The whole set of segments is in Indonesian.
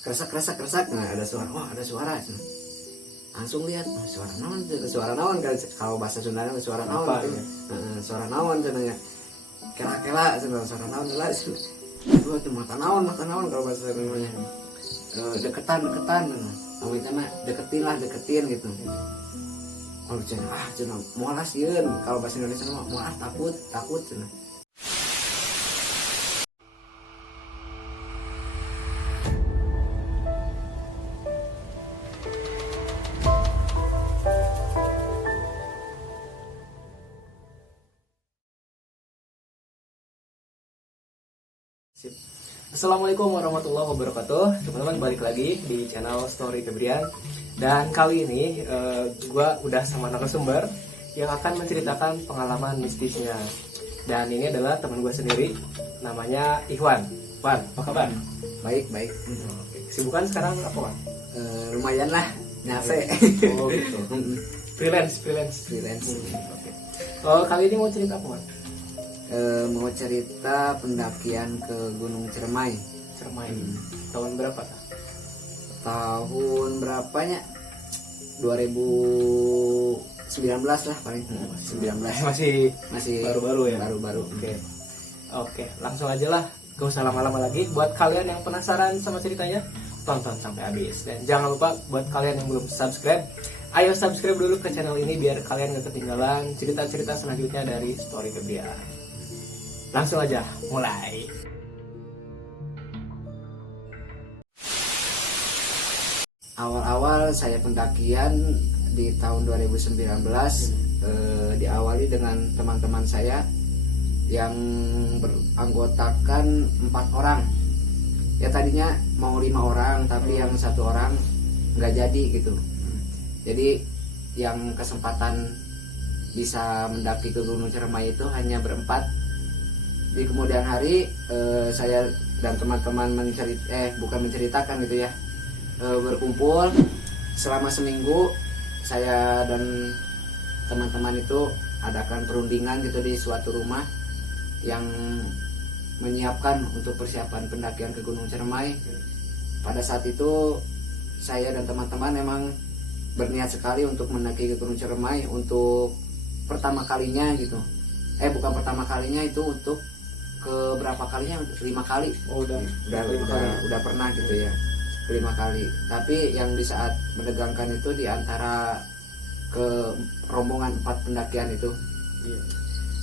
Kresak, nah ada suara, oh ada suara, langsung lihat, oh, suara naon kan, kalau bahasa Sundanya suara naon, Apa, ya? Suara naon cenanya, kela suara naon lah, aduh itu mata naon kalau bahasa Sundanya, deketan, kamu itu mah deketin gitu, oh cenah, molas yeun, kalau bahasa Indonesia mah molas takut cenah. Assalamualaikum warahmatullahi wabarakatuh. Teman-teman, balik lagi di channel Story Febrian. Dan kali ini gue udah sama narasumber yang akan menceritakan pengalaman mistisnya. Dan ini adalah teman gue sendiri, namanya Ikhwan. Wan, apa kabar? Baik. Kesibukan sekarang apa, Wan? Lumayan lah, nyase. Oh gitu. Freelance. Oke. Oh, kali ini mau cerita apa, Wan? Mau cerita pendakian ke Gunung Ciremai. Tahun berapa kah? Tahun berapanya? 2019 lah paling. 19. Masih Baru-baru ya? Baru. Oke, langsung aja lah. Gak usah lama-lama lagi. Buat kalian yang penasaran sama ceritanya, tonton sampai habis. Dan jangan lupa buat kalian yang belum subscribe, ayo subscribe dulu ke channel ini biar kalian gak ketinggalan cerita-cerita selanjutnya dari Story Febrian. Langsung aja, mulai. Awal-awal saya pendakian di tahun 2019 diawali dengan teman-teman saya yang beranggotakan 4 orang. Ya tadinya mau 5 orang, tapi yang 1 orang nggak jadi gitu. Jadi yang kesempatan bisa mendaki ke Gunung Ciremai itu hanya berempat. Di kemudian hari saya dan teman-teman menceritakan gitu ya, berkumpul selama seminggu. Saya dan teman-teman itu adakan perundingan gitu di suatu rumah yang menyiapkan untuk persiapan pendakian ke Gunung Ciremai. Pada saat itu saya dan teman-teman memang berniat sekali untuk mendaki ke Gunung Ciremai untuk pertama kalinya gitu. Bukan pertama kalinya, itu untuk ke berapa kalinya, 5 kali. Oh, udah pernah gitu ya, 5 kali. Tapi yang di saat menegangkan itu di antara ke rombongan 4 pendakian itu.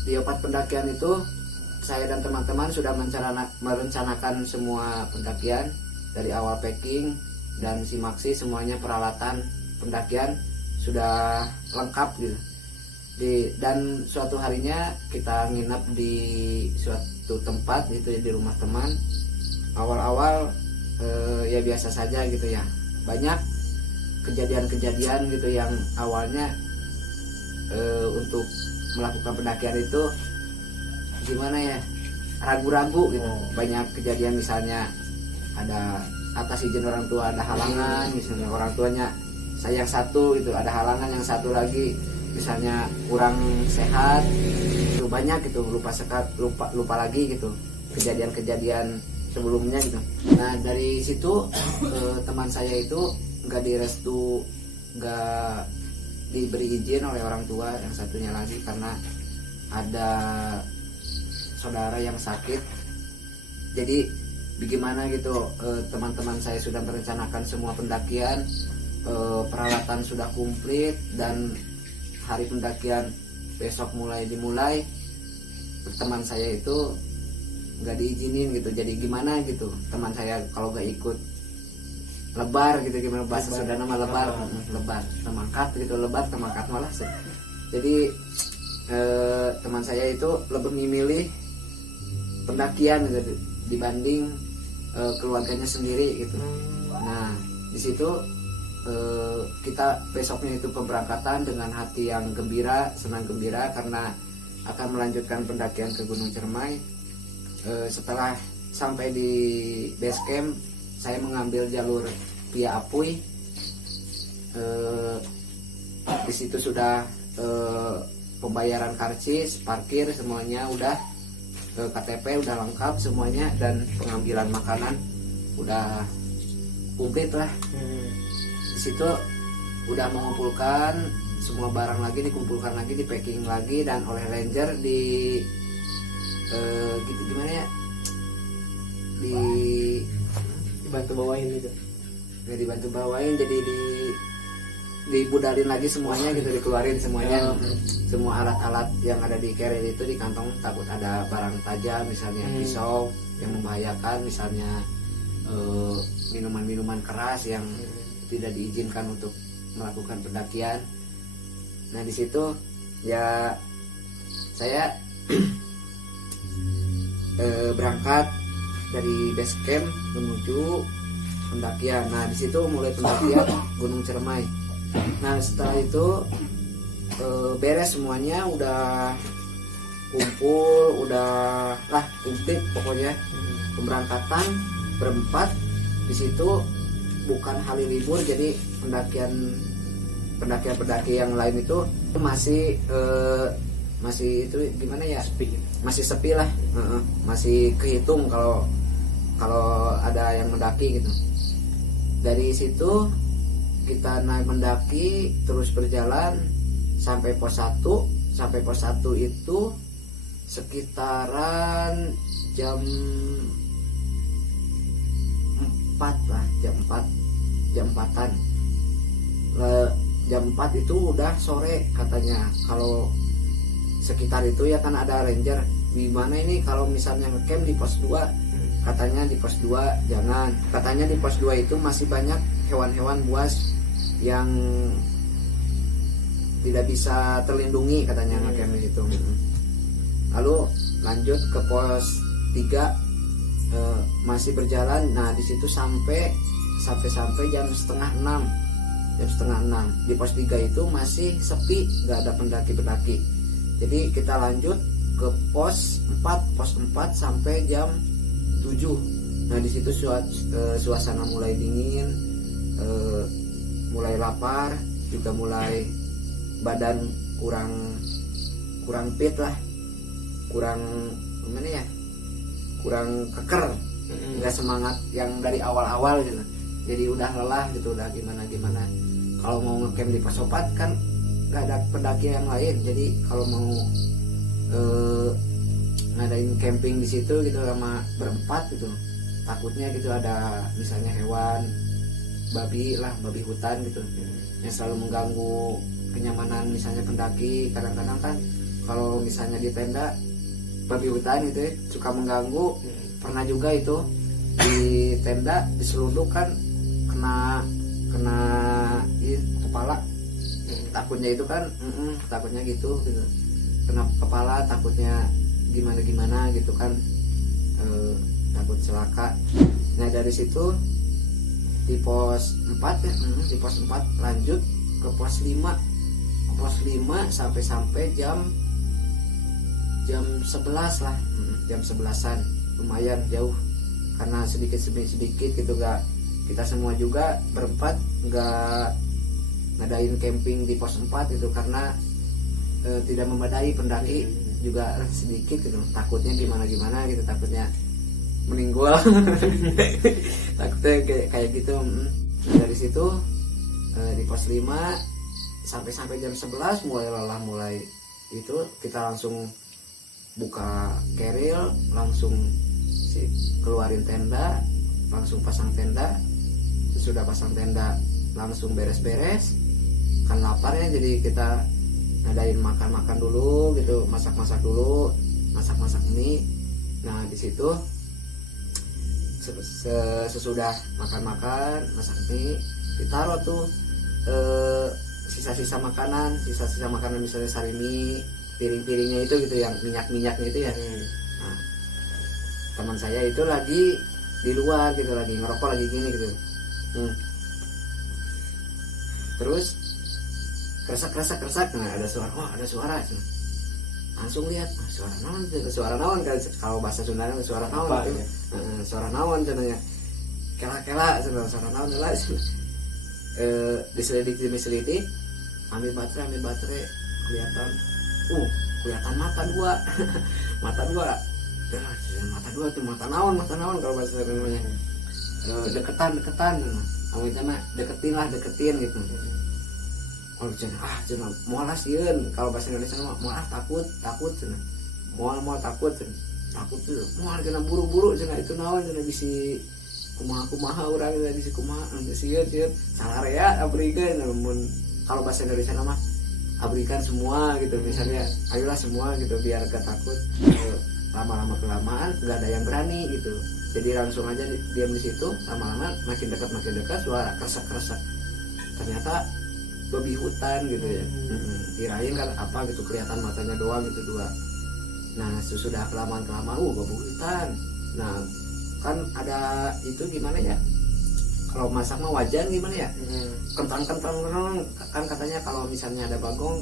Di 4 pendakian itu saya dan teman-teman sudah merencanakan semua pendakian dari awal packing dan simaksi, semuanya peralatan pendakian sudah lengkap gitu. Dan suatu harinya kita nginep di suatu tempat gitu ya, di rumah teman. Awal-awal ya biasa saja gitu ya, banyak kejadian-kejadian gitu yang awalnya untuk melakukan pendakian itu gimana ya, ragu-ragu gitu. Banyak kejadian, misalnya ada atas izin orang tua ada halangan, misalnya orang tuanya sayang satu itu ada halangan, yang satu lagi misalnya kurang sehat, itu banyak gitu, lupa lagi gitu kejadian-kejadian sebelumnya gitu. Nah dari situ teman saya itu nggak diberi izin oleh orang tua yang satunya lagi, karena ada saudara yang sakit. Jadi bagaimana gitu, teman-teman saya sudah merencanakan semua pendakian, peralatan sudah komplit, dan hari pendakian besok dimulai, teman saya itu nggak diizinin gitu. Jadi gimana gitu, teman saya kalau nggak ikut lebar gitu, gimana bahasa Sunda nama lebar temangkat gitu, lebar temangkat malah. Jadi teman saya itu lebih memilih pendakian gitu dibanding keluarganya sendiri gitu. Nah di situ kita besoknya itu pemberangkatan dengan hati yang senang gembira karena akan melanjutkan pendakian ke Gunung Ciremai. Setelah sampai di base camp, saya mengambil jalur via Apuy. Di situ sudah pembayaran karcis, parkir, semuanya udah, KTP udah lengkap semuanya, dan pengambilan makanan udah komplit lah. Di situ udah mengumpulkan semua barang lagi, dikumpulkan lagi, di packing lagi, dan oleh ranger di gitu gimana ya, dibantu bawain gitu. nggak dibantu bawain, jadi dibudalin lagi semuanya gitu, dikeluarin semuanya. Semua alat-alat yang ada di carrier itu di kantong, takut ada barang tajam misalnya pisau yang membahayakan, misalnya minuman-minuman keras yang tidak diizinkan untuk melakukan pendakian. Nah di situ ya saya berangkat dari base camp menuju pendakian. Nah di situ mulai pendakian Gunung Cermai. Nah setelah itu beres semuanya, udah kumpul, udah lah komplit pokoknya. Pemberangkatan berempat di situ bukan hari libur, jadi pendaki yang lain itu masih itu gimana ya, masih sepi lah. Masih kehitung kalau ada yang mendaki gitu. Dari situ kita naik mendaki terus berjalan sampai pos 1. Sampai pos 1 itu sekitaran jam 4 lah, jam 4-an. Jam 4 itu udah sore katanya. Kalau sekitar itu ya kan ada ranger, gimana ini kalau misalnya ngecamp di pos 2. Katanya di pos 2 jangan, katanya di pos 2 itu masih banyak hewan-hewan buas yang tidak bisa terlindungi katanya ngecamp di situ. Lalu lanjut ke pos 3, masih berjalan. Nah di situ sampai jam setengah 6. Di pos 3 itu masih sepi, nggak ada pendaki. Jadi kita lanjut ke pos 4 sampai jam 7. Nah di situ suasana mulai dingin, mulai lapar, juga mulai badan kurang fit lah, kurang gimana ya, kurang keker, nggak semangat yang dari awal-awal gitu. Jadi udah lelah gitu, udah gimana. Kalau mau ngecamp di pos 4 kan nggak ada pendaki yang lain, jadi kalau mau ngadain camping di situ gitu sama berempat gitu, takutnya gitu ada misalnya hewan, babi hutan gitu yang selalu mengganggu kenyamanan misalnya pendaki. Kadang-kadang kan kalau misalnya di tenda babi hutan itu suka mengganggu. Pernah juga itu di tenda diselundupkan, kena kepala. Takutnya itu kan takutnya gitu kena kepala, takutnya gimana gitu kan, takut celaka. Nah dari situ di pos 4 ya, di pos 4 lanjut ke pos 5 sampai jam 11 lah, jam 11-an. Lumayan jauh karena sedikit gitu, gak kita semua juga berempat nggak ngadain camping di pos 4 itu karena tidak memadai, pendaki juga sedikit gitu, takutnya gimana gitu, takutnya meninggal. Takutnya kayak gitu. Dari situ di pos 5 sampai jam 11 mulai lelah, mulai itu kita langsung buka keril, langsung keluarin tenda, langsung pasang tenda. Sesudah pasang tenda langsung beres-beres, kan lapar ya, jadi kita ngadain makan dulu gitu, masak mie. Nah di situ sesudah makan masak mie, ditaruh tuh sisa-sisa makanan misalnya sarimi, piring-piringnya itu gitu yang minyak-minyaknya itu ya. Nah, teman saya itu lagi di luar gitu, lagi ngerokok lagi gini gitu. Terus kresek, nah ada suara, langsung lihat, suara naon kan, kalau bahasa Sunda suara naon gitu. Suara naon cenanya, kela suara naon lah. Diselidik, ambil baterai, kelihatan mata dua. Mata dua tuh mata naon kalau bahasa Sunda namanya. deketin gitu. Kalau cenah moal sieun, kalau bahasa Indonesia mah moal takut cenah. Moal takut cenah. Takut tuh moal kena buru-buru cenah itu naon cenah bisi kumaha urang cenah bisi kumaha sieun salarea abrikeun namun kalau bahasa Indonesia mah abrikan semua gitu, misalnya ayolah semua gitu biar gak takut. Lama-lama kelamaan nggak ada yang berani gitu, jadi langsung aja diam di situ. Lama-lama makin dekat suara keresak ternyata babi hutan gitu ya. Kirain kan apa gitu, kelihatan matanya doang gitu dua. Nah sesudah kelamaan babi hutan. Nah kan ada itu gimana ya, kalau masak mah wajan gimana ya, kentang kan katanya kalau misalnya ada bagong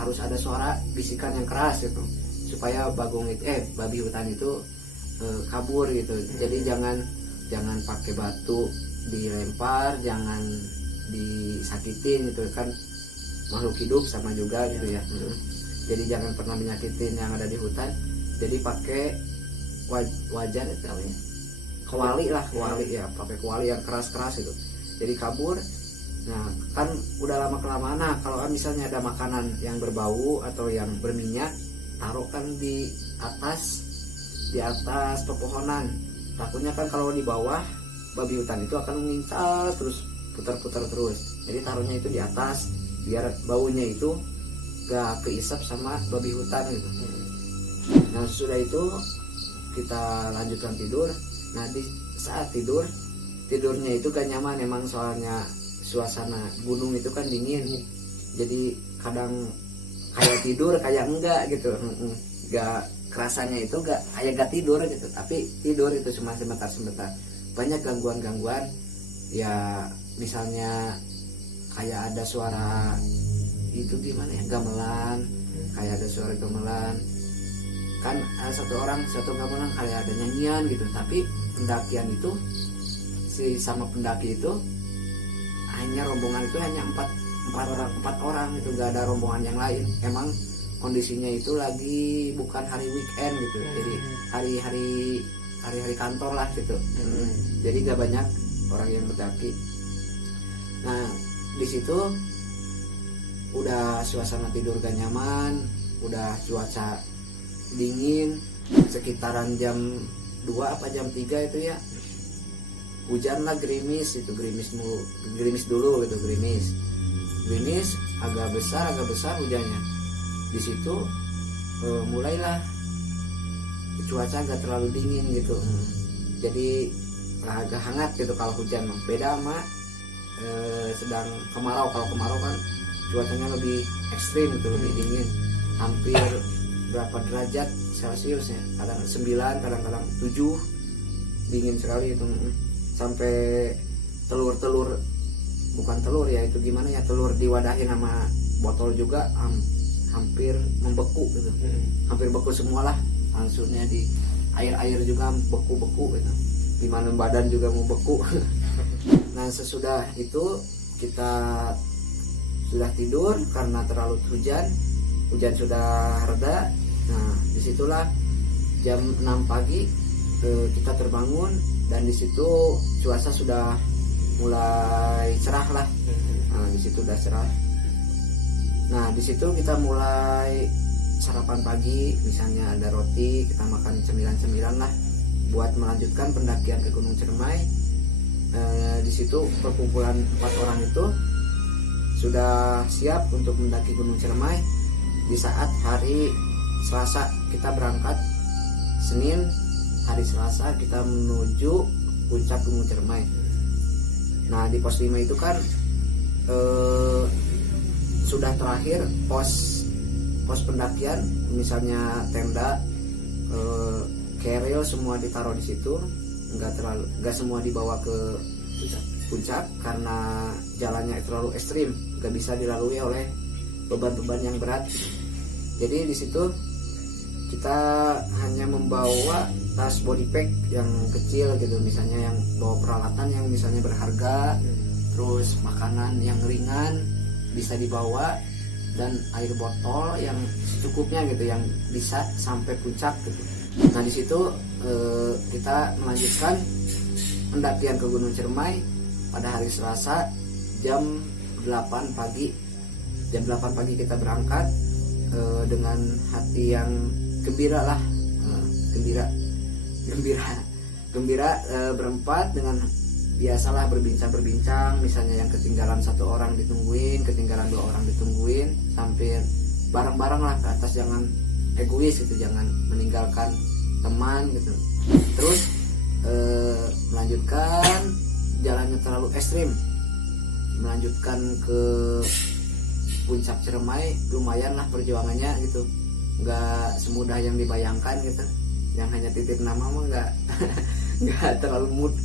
harus ada suara bisikan yang keras gitu supaya babi hutan itu kabur gitu. Jadi jangan pakai batu dilempar, jangan disakitin gitu kan, makhluk hidup sama juga gitu ya. Jadi jangan pernah menyakitin yang ada di hutan. Jadi pakai wajan itu namanya kuali ya, pakai kuali yang keras itu, jadi kabur. Nah kan udah lama kelamaan, nah kalau misalnya ada makanan yang berbau atau yang berminyak, taruh kan di atas pepohonan. Takutnya kan kalau di bawah babi hutan itu akan mengincar terus, putar-putar terus. Jadi taruhnya itu di atas biar baunya itu gak keisap sama babi hutan gitu. Nah sudah itu kita lanjutkan tidur. Nah di saat tidurnya itu gak nyaman emang, soalnya suasana gunung itu kan dingin. Jadi kadang kayak tidur kayak enggak gitu, gak kerasanya itu gak tidur gitu, tapi tidur itu cuma sebentar. Banyak gangguan ya, misalnya kayak ada suara itu gimana ya, gamelan, kayak ada suara gamelan kan, satu gamelan kayak ada nyanyian gitu. Tapi pendakian itu sama pendaki itu hanya rombongan itu hanya empat orang itu, gak ada rombongan yang lain. Emang kondisinya itu lagi bukan hari weekend gitu, jadi hari kantor lah gitu. Jadi gak banyak orang yang mendaki. Nah di situ udah suasana tidur gak nyaman, udah cuaca dingin, sekitaran jam 2 apa jam 3 itu ya, hujan lah, gerimis dulu gitu, gerimis agak besar hujannya. Di situ mulailah cuaca agak terlalu dingin gitu, jadi agak hangat gitu kalau hujan. Beda sama sedang kemarau. Kalau kemarau kan cuacanya lebih ekstrim gitu, lebih dingin, hampir berapa derajat Celcius ya, kadang 9, kadang-kadang 7, dingin sekali itu. Sampai telur bukan telur ya, itu gimana ya, telur diwadahin sama botol juga hampir membeku gitu. Hampir beku semualah, maksudnya di air juga beku gitu, dimana badan juga mau beku. Nah sesudah itu kita sudah tidur karena terlalu hujan sudah reda. Nah disitulah jam 6 pagi kita terbangun, dan disitu cuaca sudah mulai cerah lah. Nah disitu udah cerah. Nah disitu kita mulai sarapan pagi, misalnya ada roti, kita makan cemilan lah buat melanjutkan pendakian ke Gunung Ciremai. Di situ perkumpulan 4 orang itu sudah siap untuk mendaki Gunung Ciremai. Di saat hari Selasa kita berangkat, Senin hari Selasa kita menuju puncak Gunung Ciremai. Nah di pos 5 itu kan sudah terakhir pos pendakian, misalnya tenda, keril semua ditaruh di situ, nggak semua dibawa ke puncak karena jalannya terlalu ekstrim, nggak bisa dilalui oleh beban-beban yang berat. Jadi di situ kita hanya membawa tas body pack yang kecil gitu, misalnya yang bawa peralatan yang misalnya berharga, terus makanan yang ringan bisa dibawa, dan air botol yang secukupnya gitu, yang bisa sampai puncak gitu. Nah di situ kita melanjutkan pendakian ke Gunung Ciremai pada hari Selasa jam 8 pagi. Jam 8 pagi kita berangkat dengan hati yang gembira lah, gembira berempat dengan biasalah berbincang, misalnya yang ketinggalan 1 orang ditungguin, ketinggalan 2 orang ditungguin, sampai bareng-bareng lah ke atas, jangan egois gitu, jangan meninggalkan teman gitu. Terus melanjutkan jalannya terlalu ekstrim, melanjutkan ke puncak Ciremai, lumayan lah perjuangannya gitu, nggak semudah yang dibayangkan gitu. Yang hanya titip nama mah nggak terlalu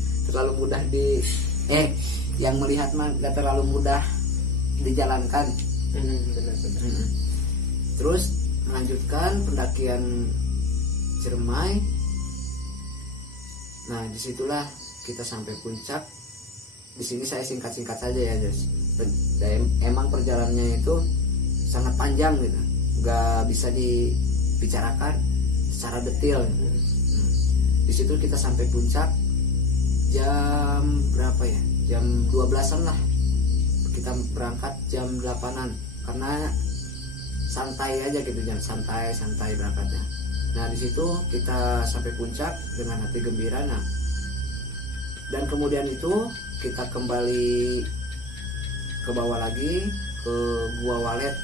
mudah yang melihat mah nggak terlalu mudah dijalankan. Terus melanjutkan pendakian Ciremai. Nah disitulah kita sampai puncak. Di sini saya singkat-singkat saja ya, guys. Emang perjalanannya itu sangat panjang gitu, nggak bisa dibicarakan secara detail. Di situ kita sampai puncak jam berapa ya? Jam 12-an lah. Kita berangkat jam 8-an karena santai aja gitu, jam santai berangkatnya. Nah di situ kita sampai puncak dengan hati gembira. Nah dan kemudian itu kita kembali ke bawah lagi ke Gua Walet.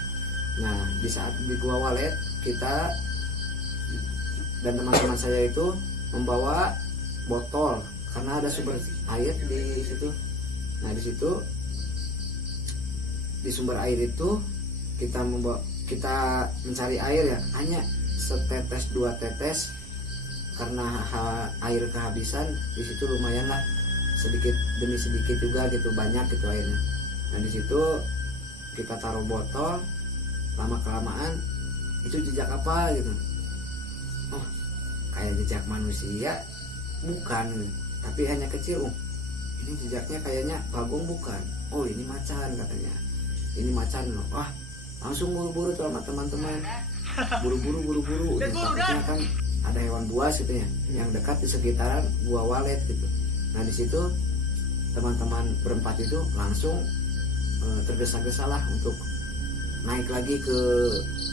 Nah di saat di Gua Walet kita dan teman-teman saya itu membawa botol karena ada sumber air di situ. Nah di situ di sumber air itu kita mencari air ya, hanya setetes 2 tetes karena air kehabisan. Di situ lumayan lah, sedikit demi sedikit juga gitu, banyak gitu airnya. Nah di situ kita taruh botol, lama kelamaan itu jejak apa gitu, oh kayak jejak manusia bukan, tapi hanya kecil. Oh ini jejaknya kayaknya bagong bukan, oh ini macan katanya, ini macan loh. Wah langsung buru-buru tuh sama teman-teman, buru-buru takutnya kan ada hewan buas gitu ya yang dekat di sekitaran Gua Walet gitu. Nah di situ teman-teman berempat itu langsung tergesa-gesa lah untuk naik lagi ke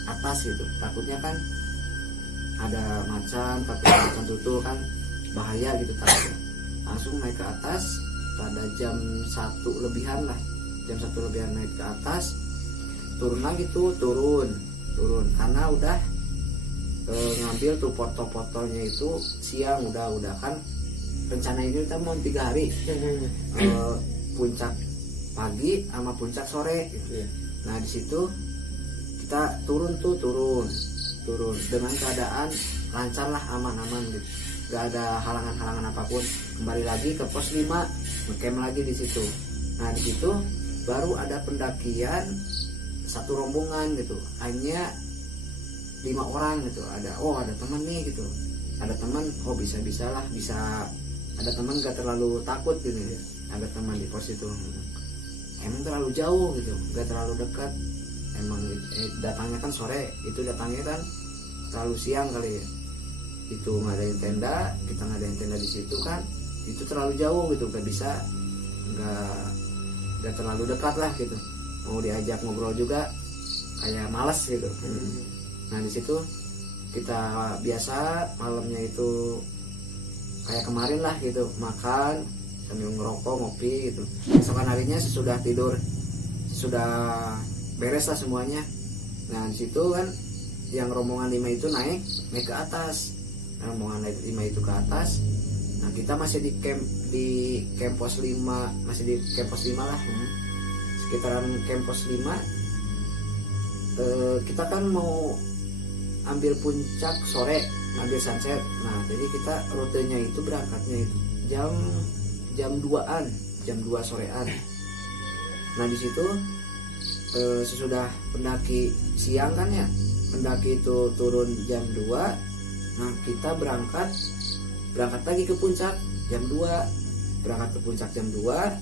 atas gitu, takutnya kan ada macan, tapi macan tutul kan bahaya gitu, takutnya. Langsung naik ke atas pada jam 1 lebihan lah, jam 1 lebihan naik ke atas, turun lagi tuh, turun karena udah ngambil tuh foto-fotonya itu siang, udah kan rencana ini kita mau 3 hari, puncak pagi sama puncak sore gitu. Nah di situ kita turun dengan keadaan lancar lah, aman gitu, gak ada halangan apapun. Kembali lagi ke pos 5, ngecamp lagi di situ. Nah di situ baru ada pendakian satu rombongan gitu, hanya 5 orang gitu. Ada teman nih gitu, ada teman, bisa ada teman gak terlalu takut gitu ya. Ada teman di pos itu, emang terlalu jauh gitu, gak terlalu dekat. Emang datangnya kan sore, itu datangnya kan terlalu siang kali ya. Itu ngadain tenda, kita ngadain tenda di situ kan, itu terlalu jauh gitu, gak terlalu dekat lah gitu. Mau diajak ngobrol juga kayak malas gitu. Nah di situ kita biasa malamnya itu kayak kemarin lah gitu, makan sambil ngerokok, ngopi gitu. Besokan harinya sesudah tidur, sudah beres lah semuanya. Nah di situ kan yang rombongan 5 itu naik ke atas. Nah, rombongan 5 itu ke atas. Nah kita masih di camp pos 5, masih di camp pos 5 lah, sekitaran camp pos 5. Kita kan mau ambil puncak sore, ambil sunset. Nah jadi kita rutenya itu berangkatnya itu jam 2-an, jam 2 sorean. Nah di situ sesudah pendaki siang kan ya, pendaki itu turun jam 2. Nah kita berangkat lagi ke puncak jam 2, berangkat ke puncak jam 2.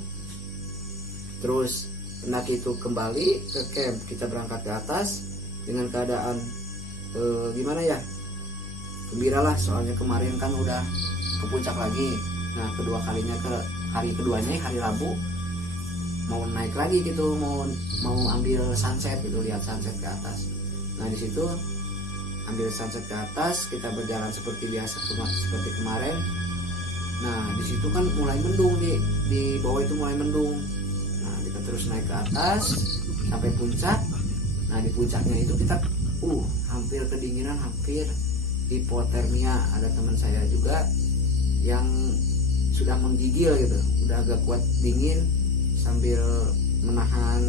Terus pendaki itu kembali ke camp, kita berangkat ke atas dengan keadaan gimana ya, gembira lah, soalnya kemarin kan udah ke puncak lagi. Nah kedua kalinya ke hari keduanya hari Rabu mau naik lagi gitu, mau ambil sunset gitu, lihat sunset ke atas. Nah di situ ambil sunset ke atas, kita berjalan seperti biasa seperti kemarin. Nah di situ kan mulai mendung, di bawah itu mulai mendung. Nah kita terus naik ke atas sampai puncak. Nah di puncaknya itu kita hampir kedinginan, hampir hipotermia. Ada teman saya juga yang sudah menggigil gitu, udah agak kuat dingin, sambil menahan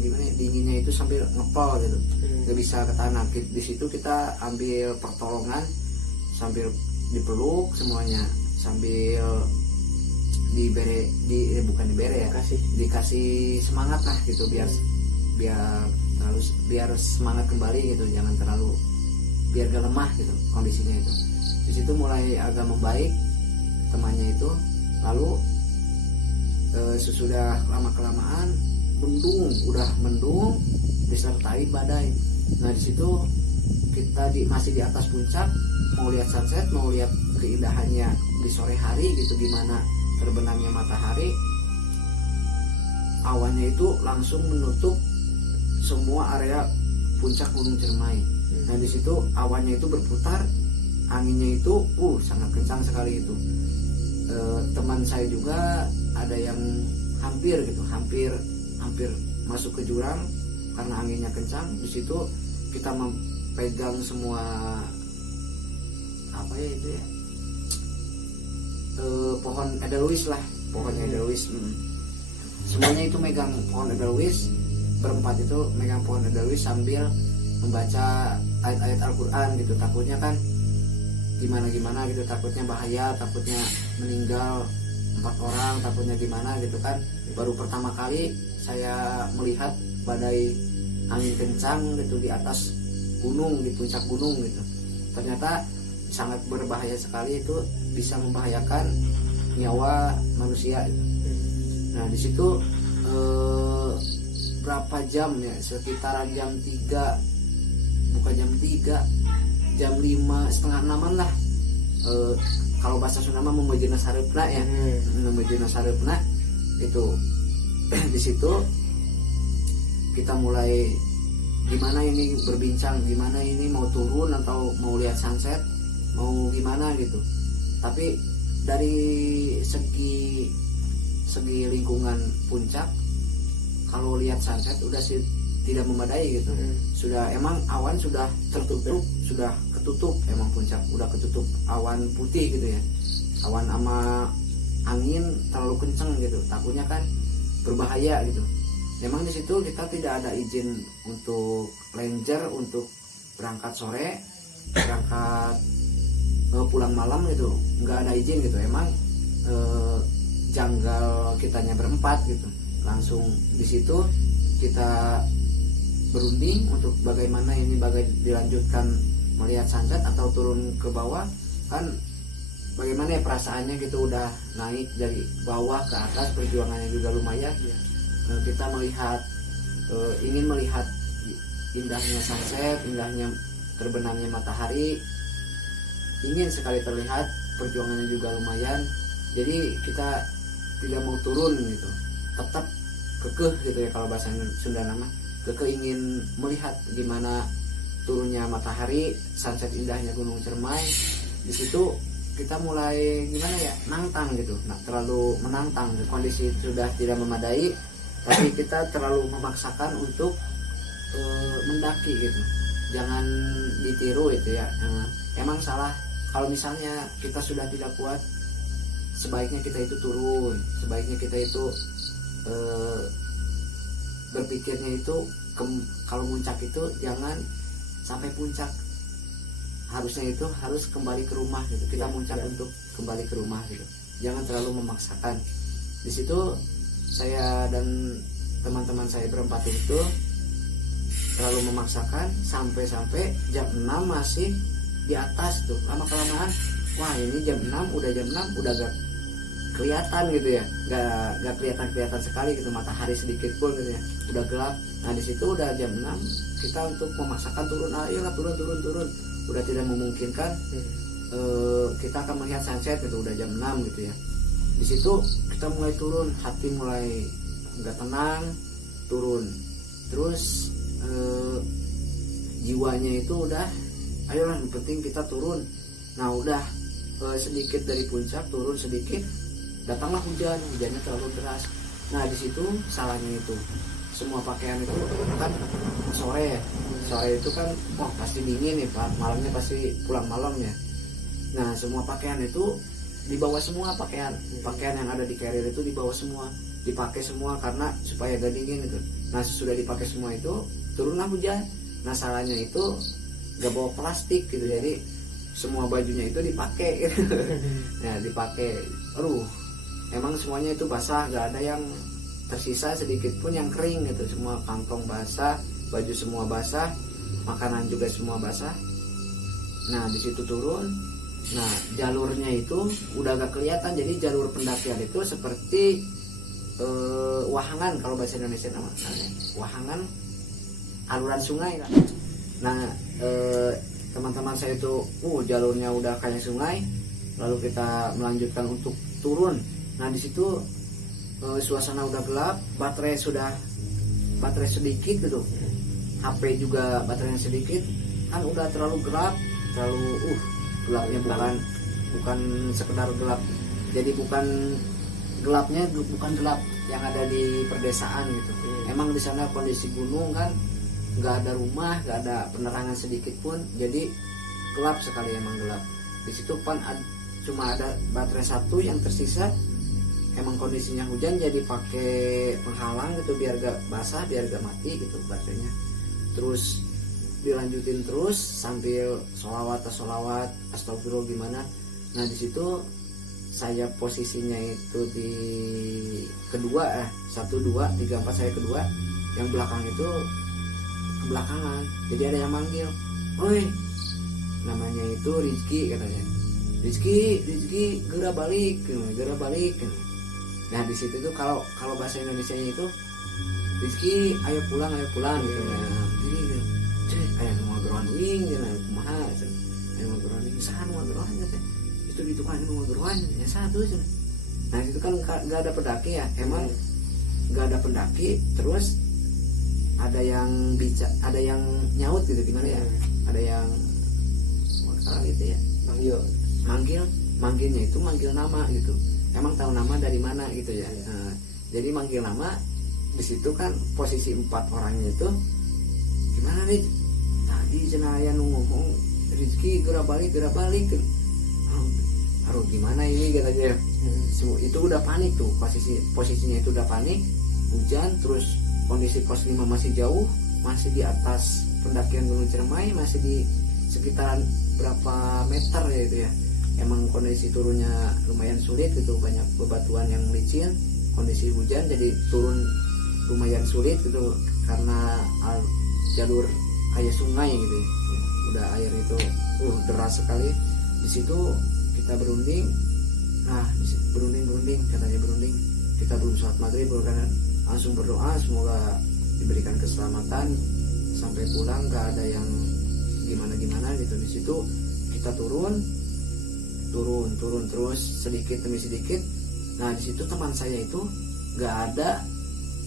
gimana ya, dinginnya itu sambil ngepol gitu, nggak bisa ketahan. Di situ kita ambil pertolongan sambil dipeluk semuanya, sambil dikasih semangat lah gitu, biar semangat kembali gitu, jangan terlalu, biar gak lemah gitu kondisinya itu. Di situ mulai agak membaik temannya itu. Lalu sesudah lama kelamaan udah mendung disertai badai. Nah di situ kita masih di atas puncak, mau lihat sunset, mau lihat keindahannya di sore hari gitu, gimana terbenamnya matahari. Awannya itu langsung menutup semua area puncak Gunung Ciremai. Nah di situ awannya itu berputar, anginnya itu sangat kencang sekali itu. Teman saya juga ada yang hampir masuk ke jurang karena anginnya kencang. Di situ kita memegang semua pohon edelweiss lah, pohonnya edelweiss. Semuanya itu megang pohon edelweiss, berempat itu megang pohon edelweiss sambil membaca ayat-ayat Al-Quran gitu. Takutnya kan gimana gitu, takutnya bahaya, takutnya meninggal 4 orang, takutnya gimana gitu kan. Baru pertama kali saya melihat badai angin kencang gitu di atas gunung, di puncak gunung gitu. Ternyata sangat berbahaya sekali, itu bisa membahayakan nyawa manusia gitu. Nah di situ berapa jam ya, sekitaran jam 3, bukan jam 3, jam 5, setengah 6 lah. Kalau bahasa Sunda mah memejena sareupna ya, memejena sareupna itu. Di situ kita mulai gimana ini berbincang, gimana ini mau turun atau mau lihat sunset, mau gimana gitu. Tapi dari segi lingkungan puncak, kalau lihat sunset udah sih tidak memadai gitu. Sudah emang awan sudah tertutup, sudah ketutup, emang puncak udah ketutup awan putih gitu ya. Awan sama angin terlalu kenceng gitu, takutnya kan berbahaya gitu. Memang di situ kita tidak ada izin untuk ranger untuk berangkat sore, berangkat pulang malam gitu, nggak ada izin gitu. Emang janggal kitanya berempat gitu. Langsung di situ kita berunding untuk bagaimana dilanjutkan melihat sunset atau turun ke bawah. Kan bagaimana ya perasaannya gitu, udah naik dari bawah ke atas, perjuangannya juga lumayan ya. Kita ingin melihat indahnya sunset, indahnya terbenamnya matahari, ingin sekali terlihat, perjuangannya juga lumayan. Jadi kita tidak mau turun gitu, tetap kekeh gitu ya, kalau bahasa Sunda nama kekeh ingin melihat gimana turunnya matahari, sunset indahnya Gunung Ciremai. Di situ kita mulai gimana ya, nantang gitu, terlalu menantang. Kondisi sudah tidak memadai, tapi kita terlalu memaksakan untuk mendaki gitu. Jangan ditiru itu ya. Emang salah kalau misalnya kita sudah tidak kuat, sebaiknya kita itu turun, sebaiknya kita itu berpikirnya itu kalau muncak itu jangan sampai puncak, harusnya itu harus kembali ke rumah gitu. Kita muncak untuk kembali ke rumah gitu, jangan terlalu memaksakan. Di situ saya dan teman-teman saya berempat itu terlalu memaksakan, sampai jam 6 masih di atas tuh. Lama kelamaan, wah ini jam 6 udah gak kelihatan gitu ya, gak kelihatan sekali gitu matahari sedikit pun gitu ya, udah gelap. Nah di situ udah jam 6, kita untuk memaksakan turun, ayolah turun, udah tidak memungkinkan. kita akan melihat sunset gitu, udah jam 6 gitu ya. Di situ kita mulai turun, hati mulai nggak tenang, turun. Terus jiwanya itu udah, ayolah yang penting kita turun. Nah udah sedikit dari puncak turun sedikit, datanglah hujannya terlalu deras. Nah di situ salahnya itu semua pakaian itu kan sore itu kan pasti dingin nih Pak, malamnya pasti pulang malam ya. Nah semua pakaian itu dibawa semua, pakaian yang ada di carrier itu dibawa semua, dipakai semua karena supaya gak dingin gitu. Nah sudah dipakai semua itu turunlah hujan. Nah salahnya itu gak bawa plastik gitu, jadi semua bajunya itu dipakai gitu. Nah dipakai, emang semuanya itu basah, gak ada yang tersisa sedikit pun yang kering gitu. Semua kantong basah, baju semua basah, makanan juga semua basah. Nah di situ turun. Nah jalurnya itu udah agak kelihatan, jadi jalur pendakian itu seperti wahangan kalau bahasa Indonesia namanya, wahangan aluran sungai kan. Nah teman-teman saya itu jalurnya udah kayak sungai, lalu kita melanjutkan untuk turun. Nah di situ suasana udah gelap, baterai sedikit gitu, HP juga baterainya sedikit, kan udah terlalu gelap, terlalu gelapnya bukan sekedar gelap, jadi bukan gelap yang ada di perdesaan gitu. Emang di sana kondisi gunung kan, nggak ada rumah, nggak ada penerangan sedikit pun, jadi gelap sekali, emang gelap. Di situ cuma ada baterai satu yang tersisa. Emang kondisinya hujan, jadi pakai penghalang gitu biar gak basah, biar gak mati gitu baterainya. Terus dilanjutin terus sambil sholawat astagfirullah gimana. Nah di situ saya posisinya itu di kedua 1, 2, 3, 4 saya kedua, yang belakang itu kebelakangan. Jadi ada yang manggil, "Oi," namanya itu Rizky katanya. Rizky gerak balik. Nah di situ tuh kalau bahasa Indonesianya itu Rizky ayo pulang gitu. Nah, jadi ayo mau gerohan wing gitu, kumaha ayo mau gerohan wing saha mau gerohan gitu. Itu di tukang mau gerohan ya satu. Nah itu kan nggak ada pendaki ya, emang nggak ada pendaki. Terus ada yang nyaut gitu, gimana ya, ada yang gitu ya, manggilnya itu manggil nama gitu. Emang tahu nama dari mana gitu ya. Nah, jadi manggil nama di situ kan posisi 4 orangnya itu gimana nih, tadi cenaya ngomong Rizky gerak balik aduh gimana ini katanya. Itu udah panik tuh, posisinya itu udah panik, hujan, terus kondisi pos 5 masih jauh, masih di atas pendakian Gunung Ciremai, masih di sekitaran berapa meter ya itu ya. Emang kondisi turunnya lumayan sulit gitu, banyak bebatuan yang licin, kondisi hujan jadi turun lumayan sulit gitu karena jalur kayak sungai gitu ya. Udah air itu deras sekali. Di situ kita berunding. Nah berunding kita belum sholat maghrib, karena langsung berdoa semoga diberikan keselamatan sampai pulang, gak ada yang gimana gitu. Di situ kita turun terus sedikit demi sedikit. Nah di situ teman saya itu nggak ada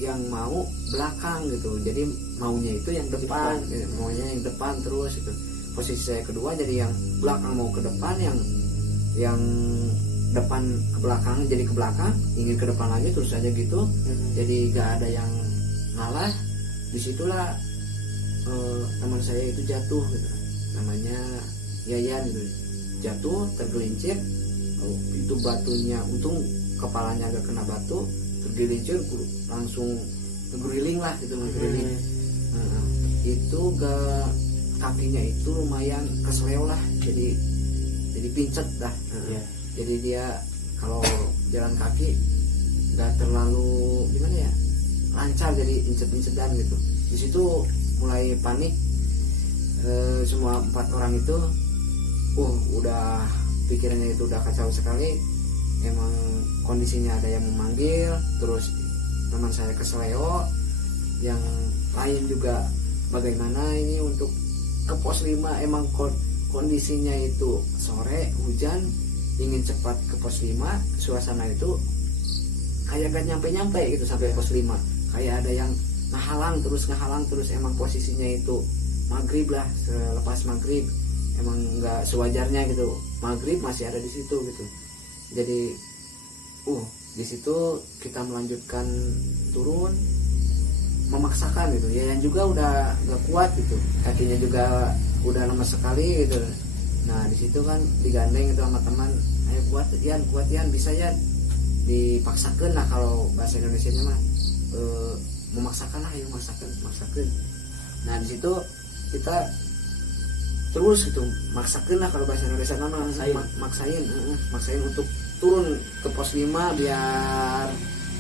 yang mau belakang gitu, jadi maunya itu yang depan, maunya yang depan terus itu. Posisi saya kedua, jadi yang belakang mau ke depan, yang depan ke belakang, jadi ke belakang ingin ke depan lagi terus aja gitu. Jadi nggak ada yang ngalah. Disitulah teman saya itu jatuh gitu, namanya Yayan gitu, jatuh tergelincir. Itu batunya, untung kepalanya agak kena batu, tergelincir langsung ngegeriling lah gitu, ngegeriling. Itu kakinya itu lumayan kesleo lah, jadi pincet dah. Jadi dia kalau jalan kaki nggak terlalu gimana ya, lancar, jadi incet-incetan gitu. Di situ mulai panik semua 4 orang itu. Udah pikirannya itu udah kacau sekali. Emang kondisinya ada yang memanggil, terus teman saya kesleo, yang lain juga bagaimana ini untuk ke pos 5. Emang kondisinya itu sore hujan, ingin cepat ke pos 5, suasana itu kayak gak nyampe gitu sampai pos 5, kayak ada yang ngahalang terus, emang posisinya itu maghrib lah, selepas maghrib, emang nggak sewajarnya gitu, maghrib masih ada di situ gitu. Jadi di situ kita melanjutkan turun, memaksakan gitu ya, yang juga udah nggak kuat gitu, kakinya juga udah lemas sekali gitu. Nah di situ kan digandeng itu sama teman, ayo kuat Yan, bisa Yan, dipaksakan lah kalau bahasa Indonesia nya mah, memaksakan lah, ayo maksakan. Nah di situ kita terus gitu maksakan lah, kalau bahasa Indonesia kan maksain untuk turun ke pos 5 biar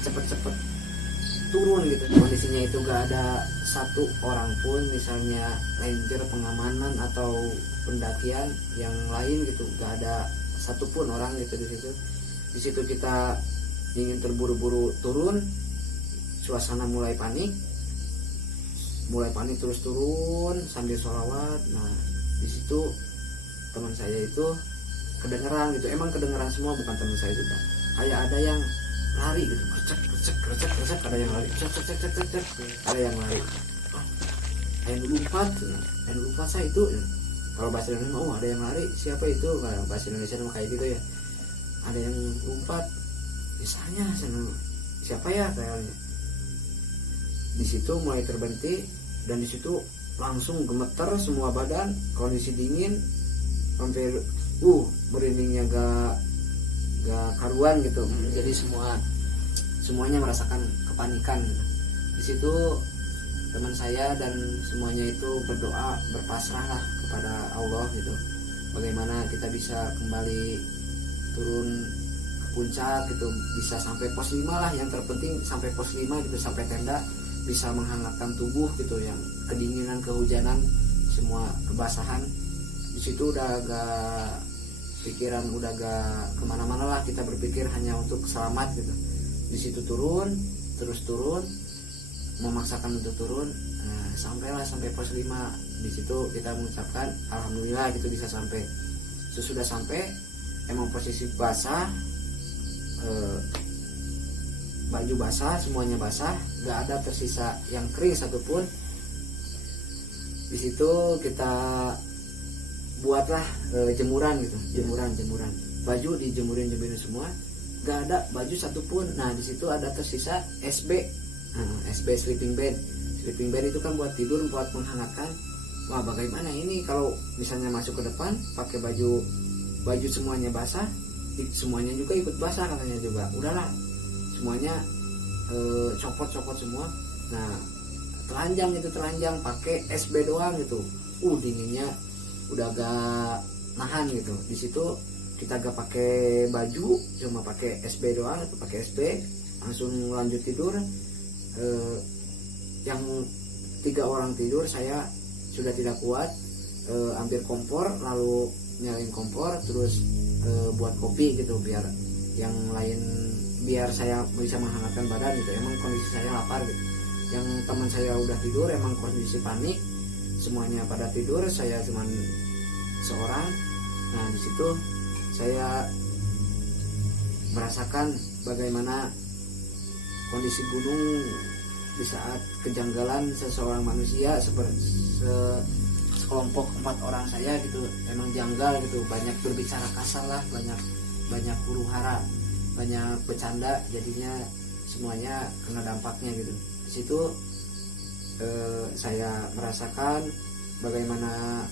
cepet turun gitu. Kondisinya itu gak ada satu orang pun, misalnya ranger pengamanan atau pendakian yang lain gitu, gak ada satupun orang gitu di situ. Di situ kita ingin terburu-buru turun, suasana mulai panik terus turun sambil sholawat. Nah di situ teman saya itu kedengeran gitu, emang kedengeran semua, bukan teman saya juga, kayak ada yang lari gitu, krecek, ada yang lari, cek, ada yang lari, ada yang lompat saya itu, kalau bahasa Indonesia ada yang lari, siapa itu, kalau bahasa Indonesia sama kayak gitu ya, ada yang lompat, misalnya siapa ya kayaknya. Di situ mulai terbentik, dan di situ langsung gemeter semua badan, kondisi dingin, hampir merindingnya gak karuan gitu. Jadi semuanya merasakan kepanikan gitu. Di situ teman saya dan semuanya itu berdoa, berpasrah lah kepada Allah gitu, bagaimana kita bisa kembali turun ke puncak gitu, bisa sampai pos 5 lah, yang terpenting sampai pos 5 gitu, sampai tenda, bisa menghangatkan tubuh gitu, yang kedinginan, kehujanan, semua kebasahan. Di situ udah agak pikiran udah agak kemana-mana lah, kita berpikir hanya untuk selamat gitu. Di situ terus turun, memaksakan untuk turun, sampailah sampai pos 5. Di situ kita mengucapkan alhamdulillah gitu bisa sampai. Sesudah sampai emang posisi basah, baju basah, semuanya basah, nggak ada tersisa yang kering satupun. Di situ kita buatlah jemuran gitu, jemuran, baju dijemurin semua, nggak ada baju satupun. Nah di situ ada tersisa SB, sleeping bed itu kan buat tidur, buat menghangatkan. Wah bagaimana ini kalau misalnya masuk ke depan pakai baju semuanya basah, semuanya juga ikut basah katanya juga. Udahlah semuanya copot semua. Nah telanjang pakai SB doang gitu. Dinginnya udah agak nahan gitu. Di situ kita gak pakai baju, cuma pakai SB doang, atau pakai SB, langsung lanjut tidur. Yang 3 orang tidur, saya sudah tidak kuat, ambil kompor, lalu nyalain kompor, terus buat kopi gitu, biar yang lain, biar saya bisa menghangatkan badan gitu. Emang kondisi saya lapar gitu. Yang teman saya udah tidur, emang kondisi panik, semuanya pada tidur, saya cuman seorang. Nah di situ saya merasakan bagaimana kondisi gunung di saat kejanggalan seseorang manusia, seperti sekelompok 4 orang saya gitu, emang janggal gitu, banyak berbicara kasar lah, banyak huru hara, banyak bercanda, jadinya semuanya kena dampaknya gitu. Di situ saya merasakan bagaimana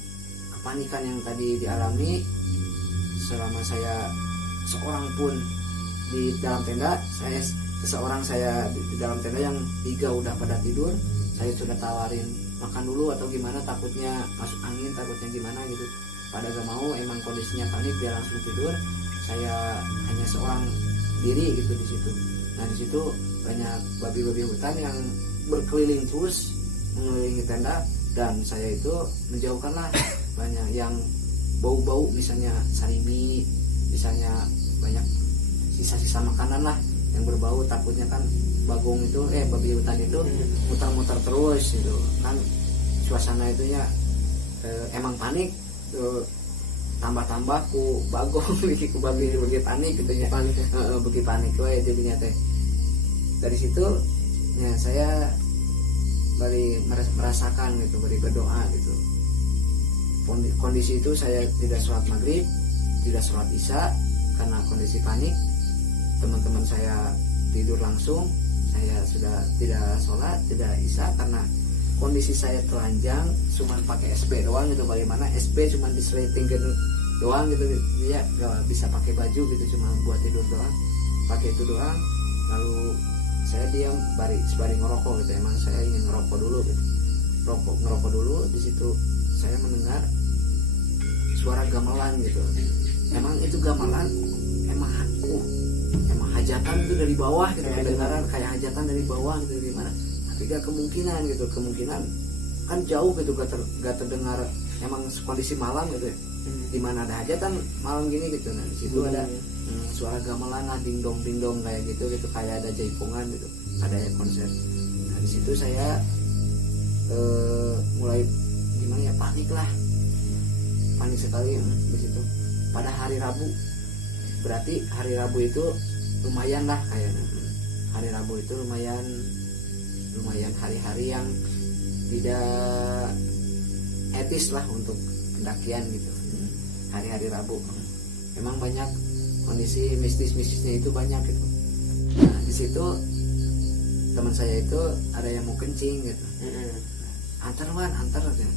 kepanikan yang tadi dialami selama saya seorang pun di dalam tenda. Saya di dalam tenda, yang 3 udah pada tidur. Saya sudah tawarin makan dulu atau gimana, takutnya masuk angin, takutnya gimana gitu. Pada gak mau, emang kondisinya panik, dia langsung tidur. Saya hanya seorang diri gitu di situ. Nah di situ banyak babi-babi hutan yang berkeliling terus mengelilingi tenda, dan saya itu menjauhkanlah. Banyak yang bau-bau, misalnya sarimi, misalnya banyak sisa-sisa makanan lah yang berbau, takutnya kan bagong itu babi hutan itu muter-muter terus gitu kan. Suasana itu ya emang panik, tambah ku bagong ku bagi panik gitu ya. Panik ya. Bagi panik we jadinya teh. Dari situ ya saya bari merasakan gitu, bari berdoa gitu. Kondisi itu saya tidak sholat maghrib, tidak sholat isya karena kondisi panik. Teman-teman saya tidur langsung, saya sudah tidak sholat, tidak isya karena kondisi saya telanjang, cuman pakai SB doang gitu. Bagaimana SB cuman disleting gitu doang gitu ya, gak bisa pakai baju gitu, cuma buat tidur doang, pakai itu doang. Lalu saya diam sebari ngerokok gitu. Emang saya ingin ngerokok dulu gitu, ngerokok dulu. Di situ saya mendengar suara gamelan gitu. Emang itu gamelan emang hajatan itu dari bawah gitu, kedengaran kayak hajatan dari bawah gitu. Gimana, tapi gak kemungkinan gitu, kemungkinan kan jauh gitu, gak terdengar. Emang kondisi malam gitu ya, dimana ada hajatan malam gini gitu. Nah di situ ada suara gamelan lah, ding dong kayak gitu, kayak ada jaipongan gitu, ada yang konser. Nah di situ saya mulai gimana ya, panik sekali di situ. Pada hari Rabu, berarti hari Rabu itu lumayan lah kayaknya. Hari Rabu itu lumayan hari-hari yang tidak etis lah untuk pendakian gitu. Hari-hari Rabu emang banyak kondisi mistisnya itu banyak gitu. Nah di situ teman saya itu ada yang mau kencing gitu. Antar gitu.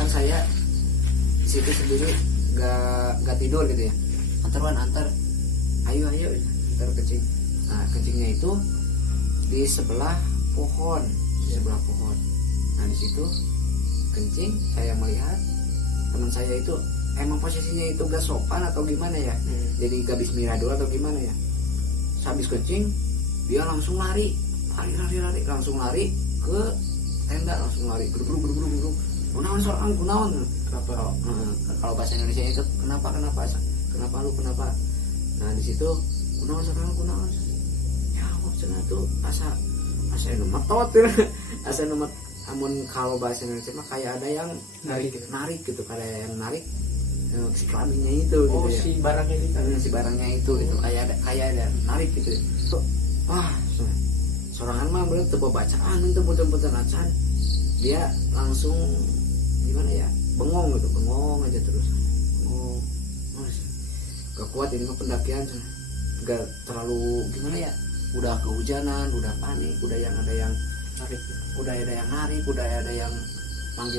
Kan saya di situ sendiri gak tidur gitu ya. Antar ayo antar kencing. Nah kencingnya itu di sebelah pohon. Nah di situ kencing, saya melihat teman saya itu emang posisinya itu gak sopan atau gimana ya. Jadi gak bismillah dulu atau gimana ya. Habis kencing dia langsung lari langsung lari ke tenda, langsung lari buru-buru. Kunaon. Kalau bahasa Indonesia itu kenapa. Nah di situ kunaon. Ya maksudnya tuh asa numetot asa numet. Namun kalau bahasa Indonesia mah kayak ada yang narik gitu, kayak yang narik si kelaminnya itu gitu ya. Si barangnya itu gitu, kayak ada narik gitu. Wah, sorangan mah bener teu bacaan itu puter-puter acan. Dia langsung gimana ya? Bengong aja terus. Gak kuat ini mah pendakian, gak terlalu gimana ya? Udah kehujanan, udah panik, udah ada yang narik, udah ada yang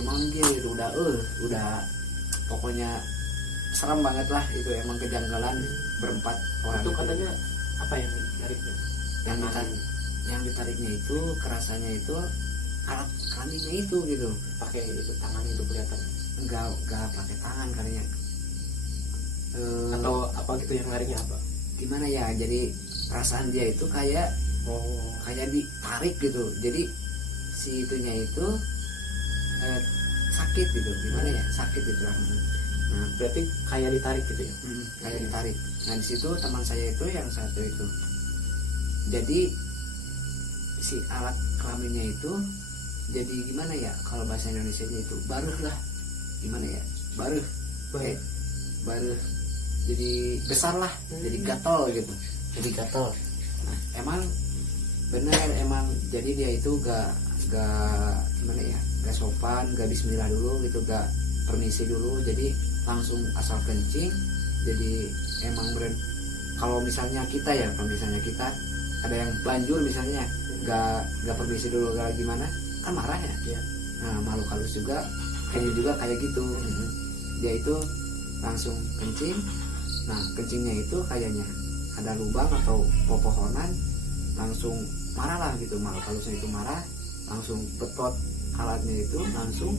manggil gitu, udah pokoknya serem banget lah itu. Emang kejanggalan berempat orang. Itu katanya apa yang nariknya? Yang ditariknya itu kerasanya itu alat kelaminnya itu gitu. Pakai itu tangan itu kelihatan? Enggak pakai tangan kalinya. Atau apa gitu yang nariknya apa? Gimana ya? Jadi perasaan dia itu kayak ditarik gitu. Jadi si itunya itu sakit gitu. Gimana ya? Sakit gitu lah. Nah, berarti kayak ditarik gitu ya? Kayak ditarik. Nah di situ teman saya itu yang satu itu. Jadi si alat kelaminnya itu jadi gimana ya? Kalau bahasa Indonesianya itu baruh lah. Gimana ya? Baruh. Jadi besar lah. Jadi gatal gitu. Nah, emang benar jadi dia itu gak gimana ya, gak sopan, gak bismillah dulu gitu, gak permisi dulu, jadi langsung asal kencing. Jadi emang kalau misalnya kita ada yang banjur misalnya gak permisi dulu, gak gimana kan marah ya. Nah makhluk halus juga kayak gitu. Dia itu langsung kencing. Nah kencingnya itu kayaknya ada lubang atau pepohonan, langsung marah lah gitu. Makhluk halusnya itu marah, langsung betot alatnya itu, langsung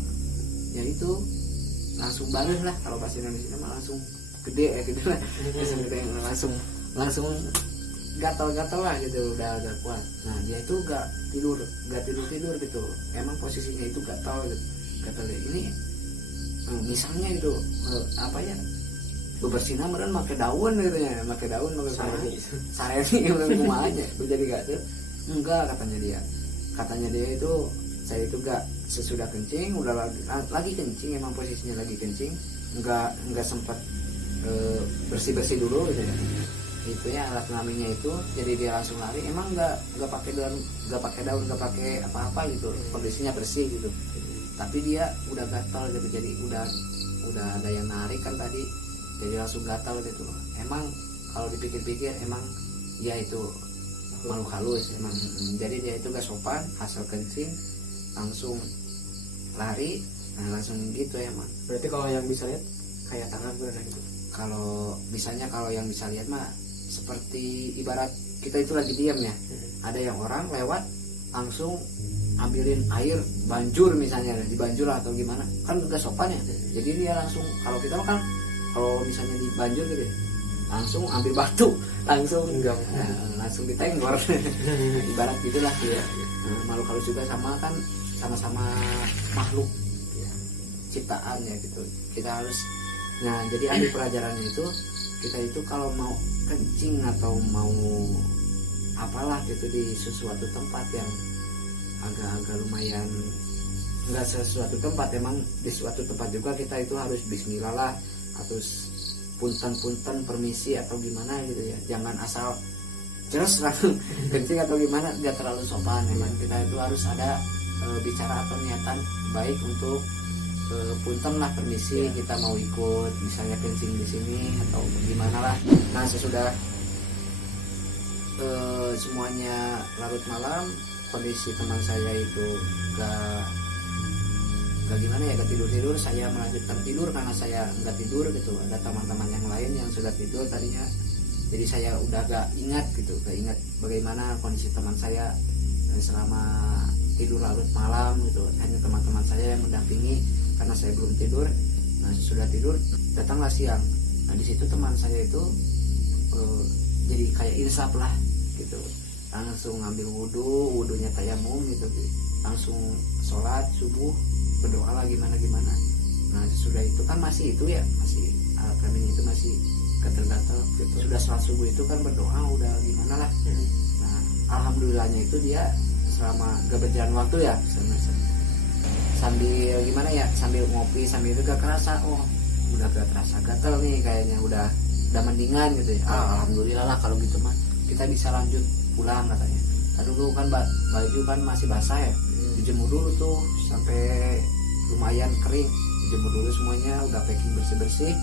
baruh lah. Kalau bahasa Indonesia mah langsung gede lah. langsung gatal lah gitu, udah agak kuat. Nah dia itu gak tidur gitu. Emang posisinya itu gatal ini. Misalnya itu bebersihnya meren pakai daun gitu ya, pakai sareni kumaha aja jadi gak tuh. Enggak, katanya dia itu, saya itu gak sesudah kencing, udah lagi kencing, emang posisinya lagi kencing, enggak sempat bersih dulu gitu ya, itu ya alat kelaminnya itu. Jadi dia langsung lari, emang nggak pakai daun nggak pakai apa-apa gitu, kondisinya bersih gitu. Tapi dia udah gatal gitu, jadi udah ada yang narik kan tadi, jadi langsung gatal gitu. Emang kalau dipikir-pikir emang ya itu makhluk halus emang. Jadi dia itu gak sopan, hasil kencing langsung lari, nah langsung gitu emang. Berarti kalau yang bisa lihat kayak tangan bener gitu. Kalau yang bisa lihat mah seperti ibarat kita itu lagi diam ya, ada yang orang lewat langsung ambilin air banjur misalnya, di banjur atau gimana, kan gak sopan ya. Jadi dia langsung, kalau kita kan kalau misalnya di banjur gitu ya, langsung ambil batu langsung langsung ditenggor. Ibarat gitulah ya. Makhluk halus juga sama kan, sama-sama makhluk ya, ciptaan ya gitu. Kita harus, nah jadi ambil pelajarannya itu, kita itu kalau mau kencing atau mau apalah gitu di sesuatu tempat yang agak lumayan, nggak sesuatu tempat, emang di suatu tempat juga kita itu harus bismillah lah, atau punten permisi atau gimana gitu ya. Jangan asal terus langsung kencing atau gimana, nggak terlalu sopan. Memang kita itu harus ada bicara atau niatan baik untuk punten lah, permisi kita mau ikut misalnya kencing di sini atau gimana lah. Nah sesudah semuanya larut malam, kondisi teman saya itu gak gimana ya, gak tidur, saya melanjutkan tidur karena saya nggak tidur gitu. Ada teman-teman yang lain yang sudah tidur tadinya, jadi saya udah gak ingat bagaimana kondisi teman saya selama tidur larut malam gitu. Hanya teman-teman saya yang mendampingi karena saya belum tidur. Nah sudah tidur, datanglah siang. Nah di situ teman saya itu jadi kayak insaf lah gitu, langsung ngambil wudhunya tayamum gitu, langsung sholat subuh, berdoa lah gimana. Nah sudah itu kan masih alat kelamin itu masih gatal-gatal gitu. Sudah sholat subuh itu kan berdoa udah gimana lah. Nah alhamdulillahnya itu dia selama gak berjalan waktu ya, sambil gimana ya, sambil ngopi sambil itu gak kerasa, oh udah gak terasa gatal nih kayaknya, udah mendingan gitu ya. Alhamdulillah lah kalau gitu mah, kita bisa lanjut pulang katanya. Tadi dulu kan baju kan masih basah ya, dijemur dulu tuh sampai lumayan kering, dijemur dulu semuanya, udah packing bersih,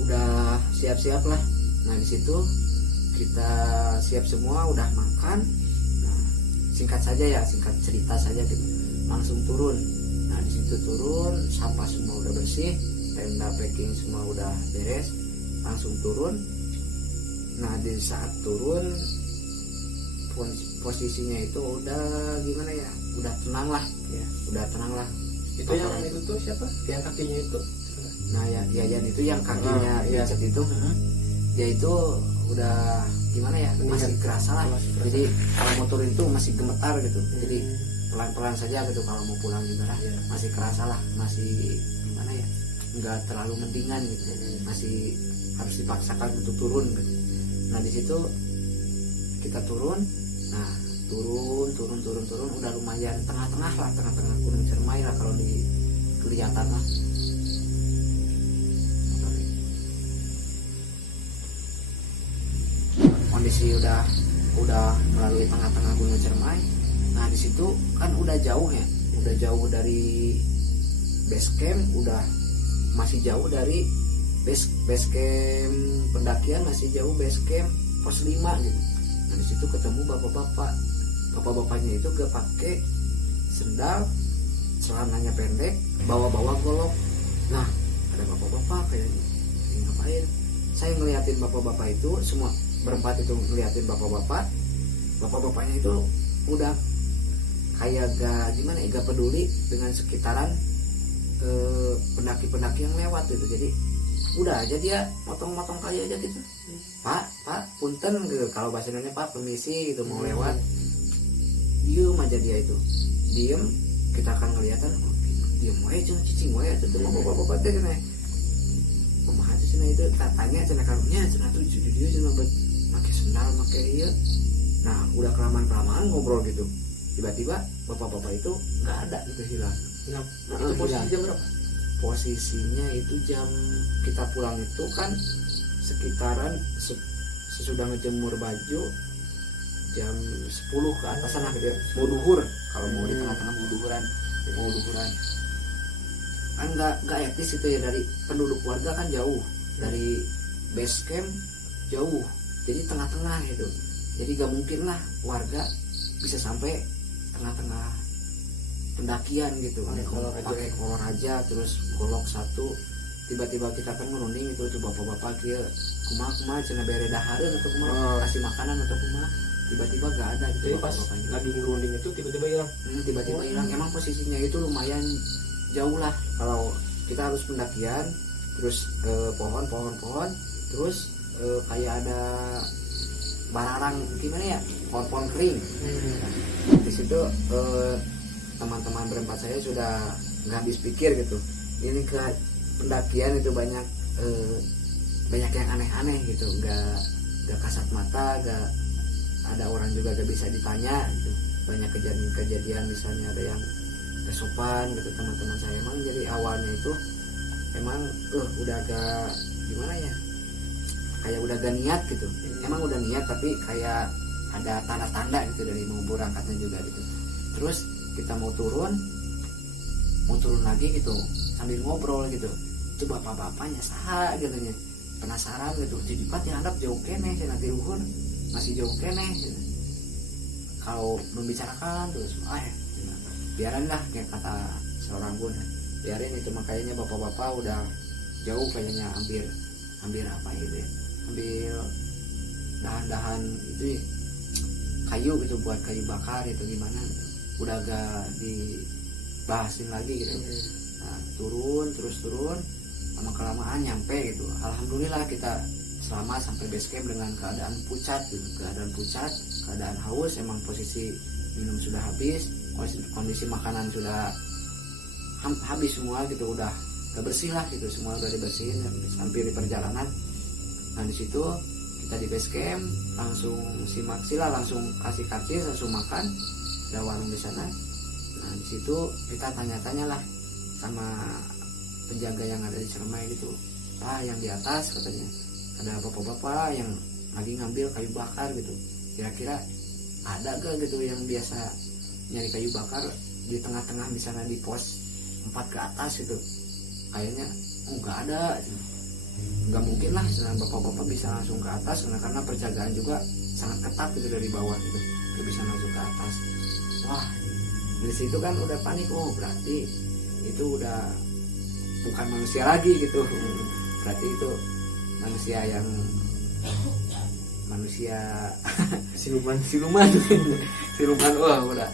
udah siap-siap lah. Nah di situ kita siap semua, udah makan. Nah singkat cerita saja gitu, langsung turun. Nah di situ turun, sampah semua udah bersih, tenda packing semua udah beres, langsung turun. Nah di saat turun posisinya itu udah gimana ya, udah tenang lah ya, Itu yang itu tuh siapa? Yang kakinya itu? Nah ya Yan itu yang kakinya lecet itu, dia itu udah gimana ya, masih kerasa lah. Jadi kalau mau turun itu masih gemetar gitu, jadi pelan-pelan saja gitu. Kalau mau pulang juga lah masih kerasa lah, masih gimana ya, nggak terlalu mendingan gitu, masih harus dipaksakan untuk turun gitu. Nah di situ kita turun. Nah turun udah lumayan tengah-tengah Gunung Ciremai lah kalau kelihatan lah. Kondisi udah melalui tengah-tengah Gunung Ciremai. Nah di situ kan udah jauh dari base camp, udah masih jauh dari base camp pendakian, masih jauh base camp pos 5 gitu. Nah di situ ketemu bapak-bapaknya itu gak pakai sendal, celananya pendek, bawa golok. Nah ada bapak-bapak kayaknya ini ngapain. Saya ngeliatin bapak-bapak itu, semua berempat itu ngeliatin bapak-bapaknya itu udah kayak gak peduli dengan sekitaran pendaki-pendaki yang lewat gitu. Jadi udah aja dia motong-motong kayu aja gitu, pak punten gitu, kalau bahasa Indonesia pak permisi gitu, mau lewat. Diem aja dia itu, diem. Kita akan kelihatan diem wae cicing wae itu mau bapak-bapak teh cenah kumaha cenah itu tanya cenah karunya cenah tuh dia cenah pakai sendal pakai ieu. Nah udah kelamaan ngobrol gitu, tiba-tiba bapak-bapak itu nggak ada gitu, hilang. Itu posisi jam berapa? posisinya itu jam kita pulang itu kan sekitaran sesudah ngejemur baju jam 10 ke atasan lah gitu, mau duhur kalau mau di tengah-tengah mau duhuran kan nggak etis itu ya, dari penduduk warga kan jauh, dari base camp jauh, jadi tengah-tengah itu, jadi gak mungkin lah warga bisa sampai tengah-tengah pendakian gitu, pakai kolor aja terus golok satu, tiba-tiba kita kan ngerunding itu tuh bapak-bapak kia kumaha cina bere dahareun atau kumaha kasih makanan atau kumaha, tiba-tiba gak ada gitu. Jadi pas lagi ngerunding itu tiba-tiba hilang. Tiba-tiba hilang. Emang posisinya itu lumayan jauh lah, kalau kita harus pendakian terus pohon terus kayak ada barang gimana ya, pohon kering. Di situ teman-teman berempat saya sudah nggak habis pikir gitu, ini ke pendakian itu banyak yang aneh-aneh gitu, nggak kasat mata, nggak ada orang juga gak bisa ditanya gitu. Banyak kejadian misalnya ada yang kesopan gitu teman-teman saya. Emang jadi awalnya itu emang udah agak gimana ya, kayak udah gak niat gitu. Emang udah niat tapi kayak ada tanda-tanda gitu dari mau berangkatnya juga gitu. Terus kita mau turun lagi gitu sambil ngobrol gitu, itu bapak-bapaknya saha gitu nya, penasaran gitu, jadi pat dianggap jauh kene nanti luhur masih jauh kene gitu. Kalau membicarakan terus biarin lah kayak kata seorang gun, biarin itu, makanya bapak-bapak udah jauh kayaknya ambil apa gitu ya, ambil dahan-dahan itu ya, kayu gitu buat kayu bakar itu gimana gitu. Udah agak dibahasin lagi gitu. Nah, turun lama kelamaan nyampe gitu, alhamdulillah kita selamat sampai base camp dengan keadaan pucat gitu, keadaan haus, emang posisi minum sudah habis, kondisi makanan sudah habis semua gitu, udah gak bersih lah gitu, semua udah dibersihin hampir di perjalanan. Nah di situ kita di base camp langsung simak sila, langsung kasih karcis, langsung makan, ada warung di sana. Nah di situ kita tanya-tanya lah sama penjaga yang ada di Ciremai gitu, yang di atas katanya ada bapak-bapak yang lagi ngambil kayu bakar gitu, kira-kira ada gak gitu yang biasa nyari kayu bakar di tengah-tengah misalnya di pos 4 ke atas gitu, kayaknya nggak ada gitu. Nggak mungkin lah bapak-bapak bisa langsung ke atas karena penjagaan juga sangat ketat gitu dari bawah gitu, nggak bisa langsung ke atas. Wah dari situ kan udah panik, berarti itu udah bukan manusia lagi gitu, berarti itu manusia siluman. Wah udah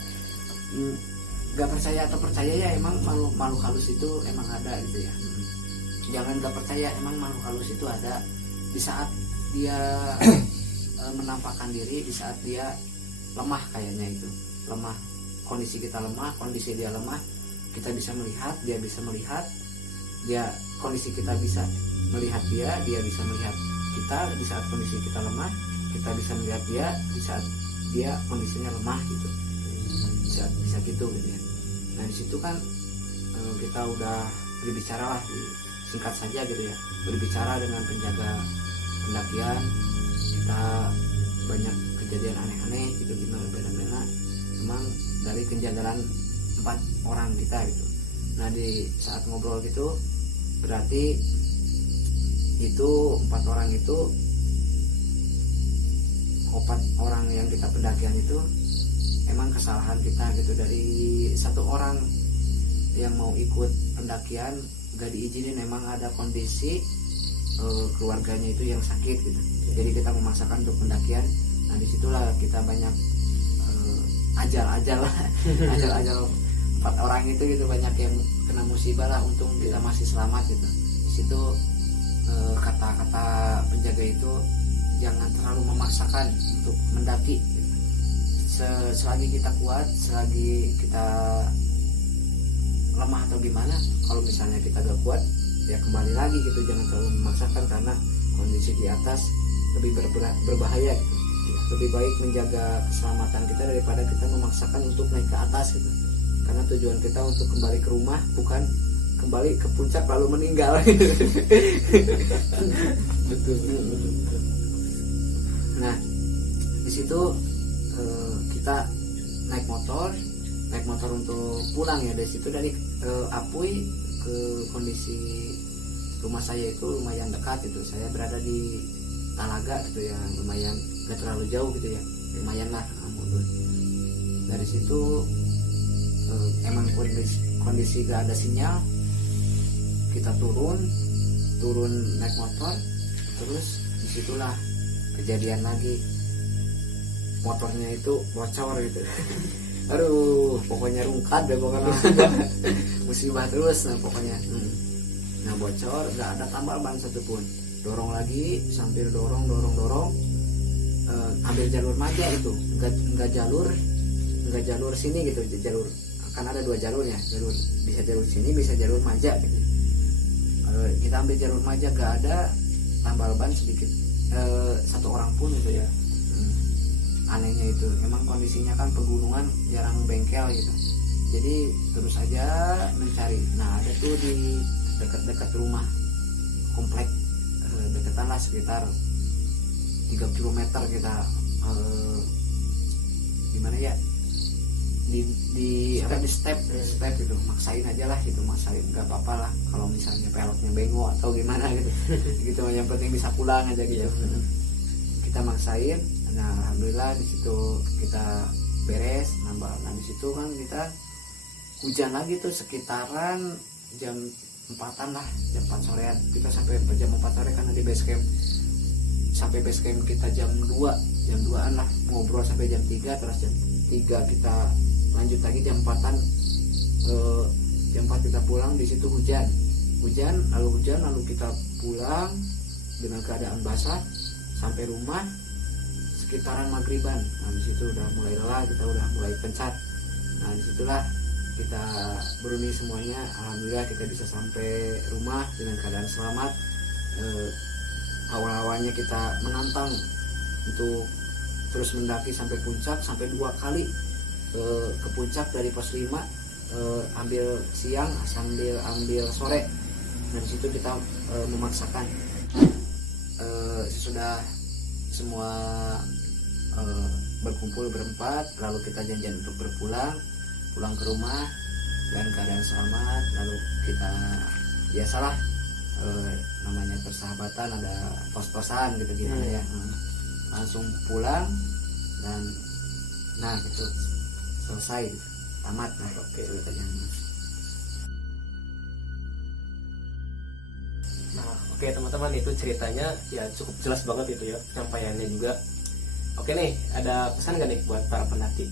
nggak percaya atau percaya ya, emang makhluk halus itu emang ada gitu ya. Jangan nggak percaya, emang makhluk halus itu ada di saat dia menampakkan diri, di saat dia lemah, kayaknya itu lemah, kondisi kita lemah, kondisi dia lemah, kita bisa melihat, dia bisa melihat, kondisi kita bisa melihat dia bisa melihat kita. Di saat kondisi kita lemah, kita bisa melihat dia di saat dia kondisinya lemah gitu, bisa gitu ya. Nah di situ kan kita udah berbicara lah, singkat saja gitu ya, berbicara dengan penjaga pendakian, kita banyak kejadian aneh-aneh gitu, gimana beda-beda emang dari kejadian 4 orang kita gitu. Nah di saat ngobrol gitu, berarti itu 4 orang itu, 4 orang yang kita pendakian itu emang kesalahan kita gitu. Dari 1 orang yang mau ikut pendakian gak diizinin, emang ada kondisi keluarganya itu yang sakit gitu, jadi kita memaksakan untuk pendakian. Nah disitulah kita banyak ajal 4 orang itu gitu, banyak yang kena musibah lah, untung kita masih selamat gitu. Di situ kata-kata penjaga itu, jangan terlalu memaksakan untuk mendaki gitu. Selagi kita kuat, selagi kita lemah atau gimana, kalau misalnya kita gak kuat ya kembali lagi gitu, jangan terlalu memaksakan karena kondisi di atas lebih berbahaya gitu. Lebih baik menjaga keselamatan kita daripada kita memaksakan untuk naik ke atas gitu, karena tujuan kita untuk kembali ke rumah, bukan ke kembali ke puncak lalu meninggal. Betul. Nah di situ kita naik motor untuk pulang ya. Dari situ dari Apui ke kondisi rumah saya itu lumayan dekat itu. Saya berada di Talaga gitu ya, lumayan gak terlalu jauh gitu ya, lumayan lah mundur. Dari situ emang kondisi gak ada sinyal, kita turun naik motor, terus disitulah kejadian lagi, motornya itu bocor gitu. Aduh, pokoknya rungkat deh pokoknya. Musibah terus nah pokoknya. Nah bocor, nggak ada tambal ban satupun. Dorong lagi sambil dorong, ambil jalur Maja itu, nggak jalur sini gitu, jalur kan ada 2 jalurnya, bisa jalur sini, bisa jalur Maja gitu. Kita ambil jalur Maja, nggak ada tambal ban sedikit, 1 orang pun itu ya. Anehnya itu emang kondisinya kan pegunungan, jarang bengkel gitu, jadi terus aja mencari. Nah ada tuh di dekat rumah komplek, deketan lah sekitar 3 km kita, gimana ya, di step gitu, maksain aja lah gitu, nggak apa-apa lah kalau misalnya pelotnya bengok atau gimana gitu. Gitu yang penting bisa pulang aja gitu. Kita maksain. Nah alhamdulillah di situ kita beres nambah. Nah di situ kan kita hujan lagi tuh sekitaran jam 4-an lah, jam 4 sorean kita sampai jam 4 sore karena di base camp. Sampai base camp kita jam 2-an lah, ngobrol sampai jam 3, terus jam 3 kita lanjut lagi jam 4-an. Jam 4 kita pulang, di situ hujan lalu kita pulang dengan keadaan basah sampai rumah sekitaran maghriban. Nah di situ udah mulai lelah, kita udah mulai pencat. Nah disitulah kita berunding semuanya, alhamdulillah kita bisa sampai rumah dengan keadaan selamat. Awal-awalnya kita menantang untuk terus mendaki sampai puncak, sampai 2 kali ke puncak dari pos 5, ambil siang sambil ambil sore. Nah di situ kita memaksakan. Sesudah semua berkumpul berempat, lalu kita janjian untuk pulang ke rumah dan keadaan selamat. Lalu kita biasalah, namanya persahabatan, ada pos-posan gitu gimana ya, langsung pulang dan nah gitu selesai gitu. Tamat. Nah oke ceritanya. Nah oke teman-teman, itu ceritanya ya cukup jelas banget itu ya, penyampaiannya juga. Oke nih, ada pesan gak nih buat para pendaki?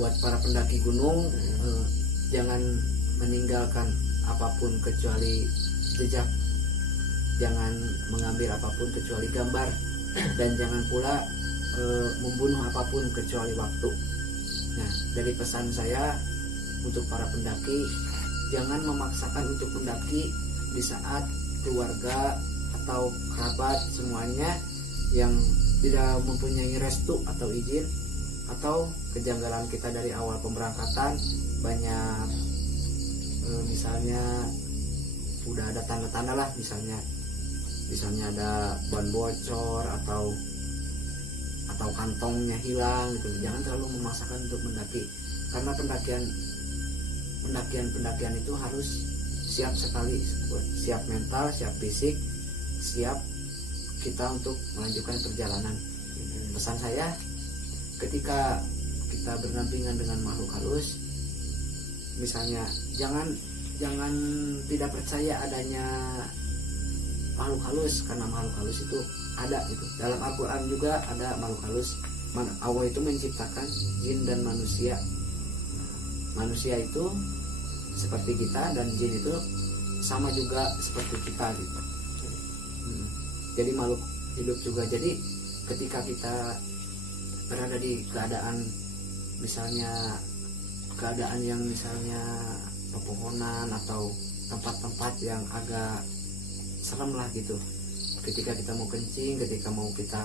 Buat para pendaki gunung, jangan meninggalkan apapun kecuali jejak, jangan mengambil apapun kecuali gambar, dan jangan pula membunuh apapun kecuali waktu. Nah dari pesan saya untuk para pendaki, jangan memaksakan untuk mendaki di saat keluarga atau kerabat semuanya yang tidak mempunyai restu atau izin, atau kejanggalan kita dari awal pemberangkatan banyak, misalnya udah ada tanda-tanda lah, misalnya ada ban bocor atau kantongnya hilang gitu. Jangan terlalu memaksakan untuk mendaki, karena pendakian itu harus siap sekali, siap mental, siap fisik, siap kita untuk melanjutkan perjalanan. Pesan saya, ketika kita berdampingan dengan makhluk halus, misalnya jangan tidak percaya adanya makhluk halus, karena makhluk halus itu ada gitu. Dalam Al-Quran juga ada makhluk halus. Allah itu menciptakan jin dan manusia. Manusia itu seperti kita, dan jin itu sama juga seperti kita gitu. Jadi makhluk hidup juga. Jadi ketika kita berada di keadaan yang misalnya pepohonan atau tempat-tempat yang agak serem lah gitu, ketika kita mau kencing, ketika mau kita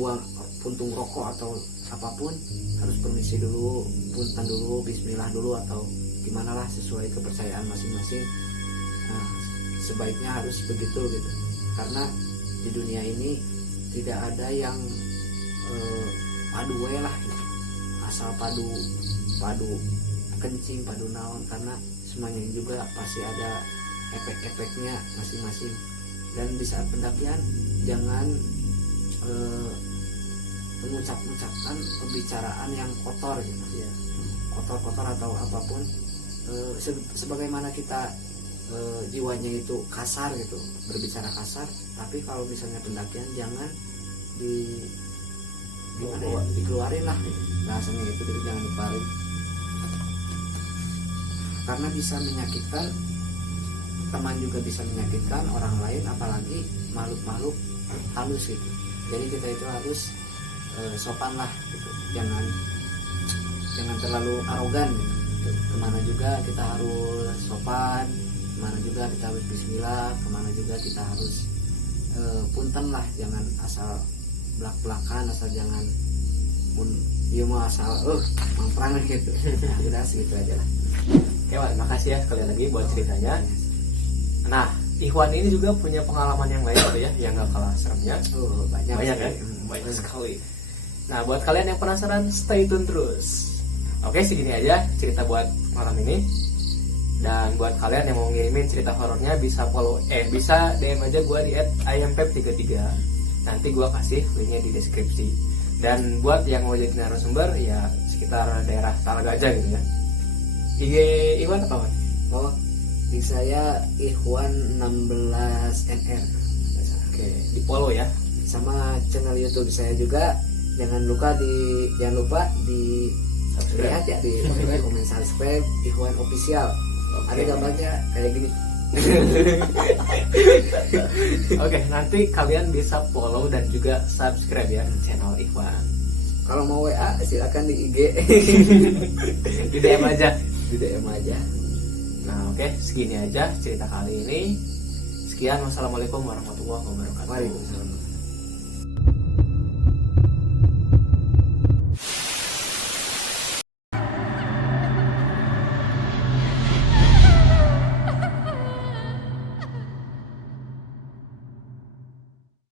buang puntung rokok atau apapun, harus permisi dulu, punten dulu, bismillah dulu, atau gimana lah sesuai kepercayaan masing-masing. Nah, sebaiknya harus begitu gitu, karena di dunia ini tidak ada yang padu we lah gitu. Asal padu kencing, padu naon, karena semuanya juga pasti ada efek-efeknya masing-masing. Dan di saat pendakian jangan mengucapkan pembicaraan yang kotor gitu ya, kotor atau apapun, sebagaimana kita jiwanya itu kasar gitu, berbicara kasar, tapi kalau misalnya pendakian jangan dikeluarin lah bahasanya gitu, jangan dikeluarin karena bisa menyakitkan teman, juga bisa menyakitkan orang lain, apalagi makhluk-makhluk halus gitu. Jadi kita itu harus sopan lah gitu, jangan terlalu arogan gitu. Kemana juga kita harus sopan, kemana juga kita harus bismillah, kemana juga kita harus punten lah, jangan asal belak-belakan, asal jangan dia mau asal mangprang gitu. Nah, udah segitu aja lah. Oke, makasih ya sekali lagi buat ceritanya. Nah, Ikhwan ini juga punya pengalaman yang lain gitu ya, yang gak kalah seremnya. Banyak ya, banyak sekali. Nah, buat kalian yang penasaran, stay tune terus. Oke, segini aja cerita buat malam ini. Dan buat kalian yang mau ngirimin cerita horornya bisa bisa DM aja gue di @ayamfeb33. Nanti gue kasih linknya di deskripsi. Dan buat yang mau jadi narasumber ya sekitar daerah Talaga aja gitu ya. IG Ikhwan apa, Wan? Oh, di saya Ikhwan 16NR. Oke, di follow ya. Sama channel YouTube saya juga. Jangan lupa di Subscribe. lihat ya, di komen subscribe Ikhwan Official. Ada gambarnya kayak gini. Oke, nanti kalian bisa follow dan juga subscribe ya channel Ikhwan. Kalau mau WA silakan di IG. Di DM aja. Di DM aja. Nah, oke, segini aja cerita kali ini. Sekian, wassalamualaikum warahmatullahi wabarakatuh. Waalaikumsalam.